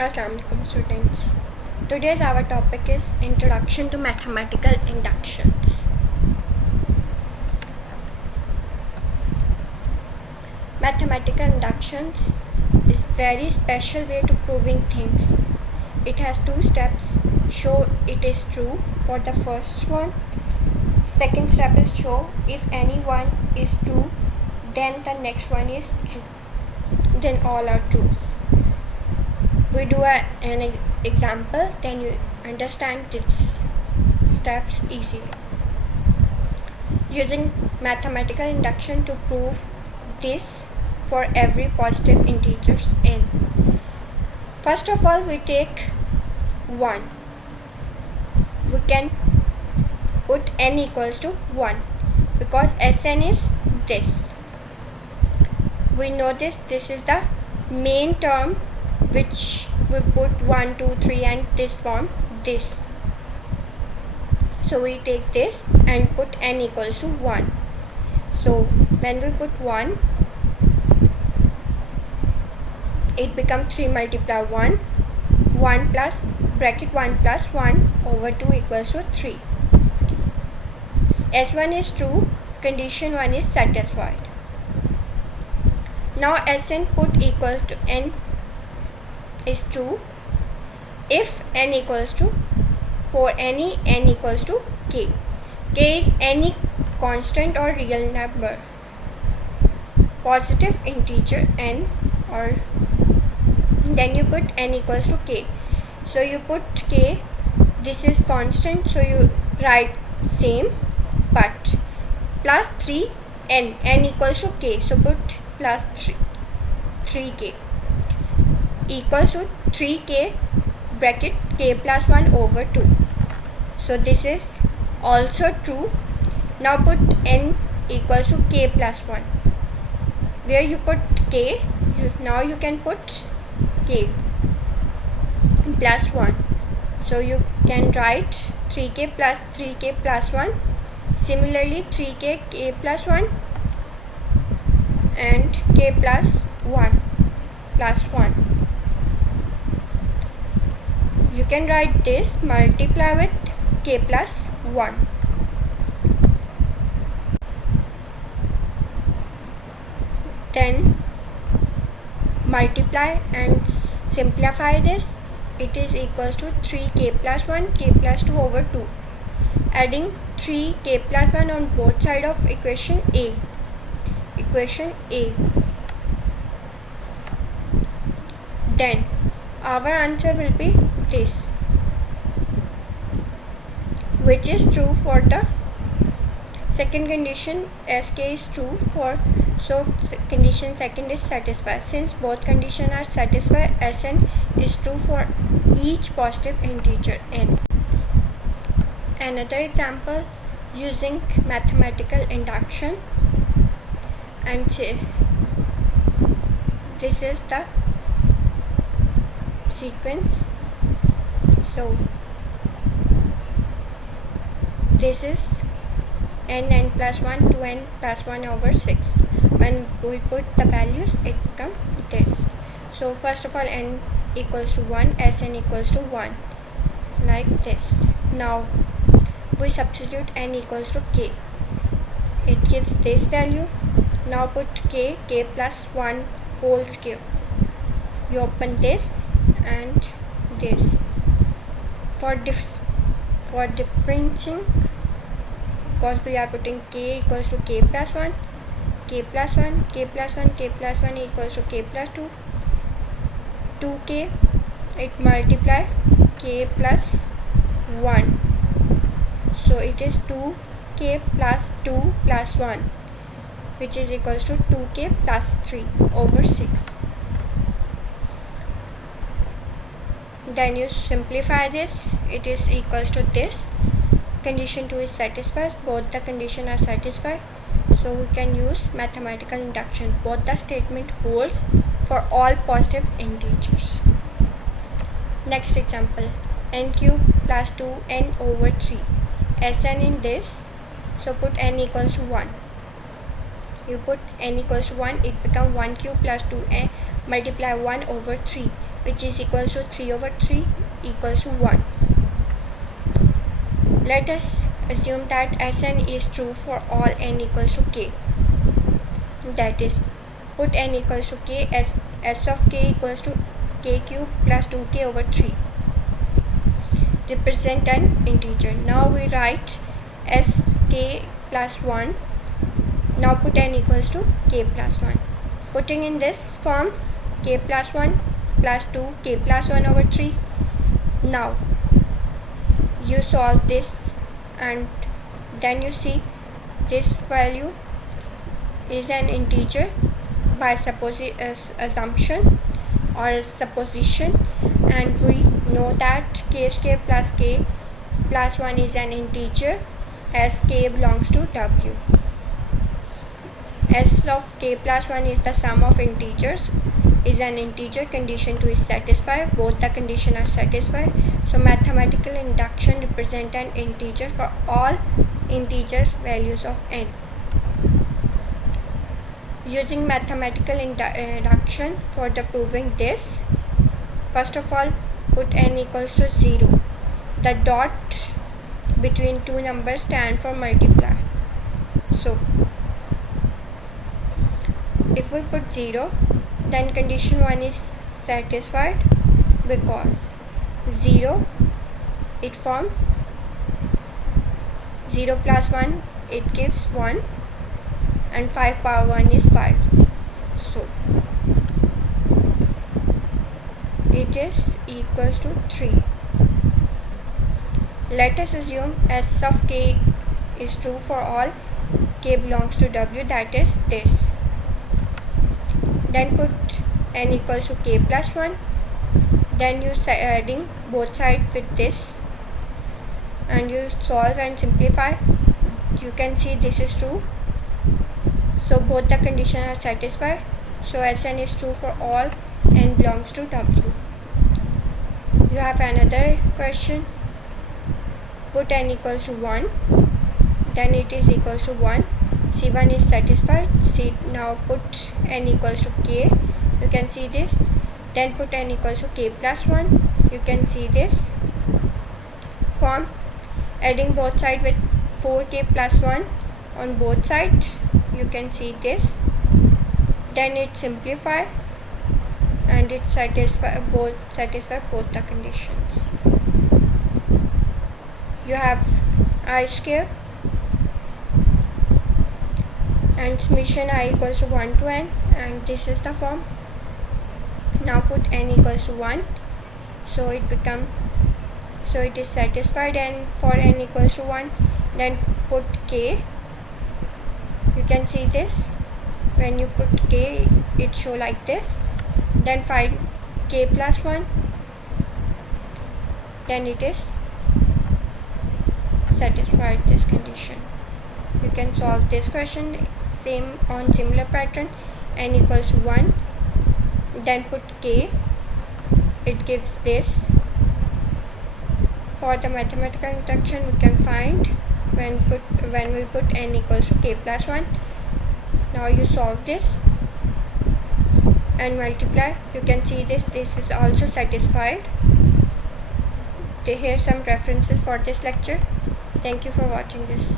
Assalamu alaikum students. Today's our topic is Introduction to Mathematical Inductions. Mathematical inductions is very special way to proving things. It has two steps. Show it is true for the first one. Second step is show if any one is true, then the next one is true. Then all are true. We do an example, then you understand these steps easily. Using mathematical induction to prove this for every positive integers n. First of all, we take 1. We can put n equals to 1 because Sn is this. We know this is the main term which we put 1, 2, 3 and this form this. So we take this and put n equals to 1. So when we put 1, it becomes 3 multiply 1, 1 plus bracket 1 plus 1 over 2 equals to 3. S1 is true, condition 1 is satisfied. Now Sn put equal to n is true if n equals to, for any n equals to k. K is any constant or real number, positive integer n, or then you put n equals to k. So you put k, this is constant, so you write same, but plus 3 n equals to k, so put plus 3k equals to 3k bracket k plus 1 over 2. So this is also true. Now put n equals to k plus 1. Where you put k, now you can put k plus 1. So you can write 3k plus 1. Similarly 3k k plus 1 and k plus 1 plus 1. You can write this multiply with k plus 1. Then multiply and simplify this. It is equals to 3k plus 1 k plus 2 over 2. Adding 3k plus 1 on both sides of equation A. Then our answer will be this, which is true for the second condition. Sk is true for, so condition second is satisfied. Since both conditions are satisfied, Sn is true for each positive integer n. Another example using mathematical induction, and this is the sequence. So this is n plus 1 to n plus 1 over 6. When we put the values, it becomes this. So first of all, n equals to 1, Sn equals to 1, like this. Now we substitute n equals to k. It gives this value. Now put k plus 1 whole square. You open this and this. For differentiating, because we are putting k equals to k plus 1, k plus 1, k plus 1, k plus 1 equals to k plus 2, 2k, it multiply k plus 1. So it is 2k plus 2 plus 1, which is equals to 2k plus 3 over 6. Then you simplify this, it is equals to this. Condition 2 is satisfied, both the conditions are satisfied, so we can use mathematical induction. Both the statement holds for all positive integers. Next example, n cube plus 2n over 3. Sn in this, so put n equals to 1. You put n equals to 1, it becomes 1 cube plus 2n multiply 1 over 3. which is equals to 3 over 3 equals to 1. Let us assume that Sn is true for all n equals to k. That is, put n equals to k as s of k equals to k cube plus 2k over 3. Represent an integer. Now we write sk plus 1. Now put n equals to k plus 1. Putting in this form, k plus 1 plus 2 k plus 1 over 3. Now you solve this and then you see this value is an integer by assumption or supposition, and we know that k square plus k plus 1 is an integer as k belongs to w. S of k plus 1 is the sum of integers, is an integer. Condition 2 is satisfied. Both the conditions are satisfied. So mathematical induction represents an integer for all integer values of n. Using mathematical induction for the proving this, first of all put n equals to 0. The dot between two numbers stand for multiply. So if we put 0, then condition 1 is satisfied, because 0 it forms 0 plus 1 it gives 1, and 5 power 1 is 5. So it is equals to 3. Let us assume S of k is true for all k belongs to w, that is this. Then put n equals to k plus 1. Then you adding both sides with this and you solve and simplify. You can see this is true. So both the conditions are satisfied. So Sn is true for all n belongs to w. You have another question. Put n equals to 1. Then it is equals to 1. C1 is satisfied. Now put n equals to k. You can see this. Then put n equals to k plus 1. You can see this form. Adding both sides with 4k plus 1 on both sides. You can see this. Then it simplify and it satisfy both the conditions. You have I square and summation I equals to 1 to n, and this is the form. Now put n equals to 1, so it is satisfied, and for n equals to 1, then put k. You can see this. When you put k, it show like this. Then find k plus 1, then it is satisfied this condition. You can solve this question same on similar pattern. N equals to 1, then put k, it gives this. For the mathematical induction, we can find when we put n equals to k plus 1. Now you solve this and multiply. You can see this is also satisfied. Here are some references for this lecture. Thank you for watching this.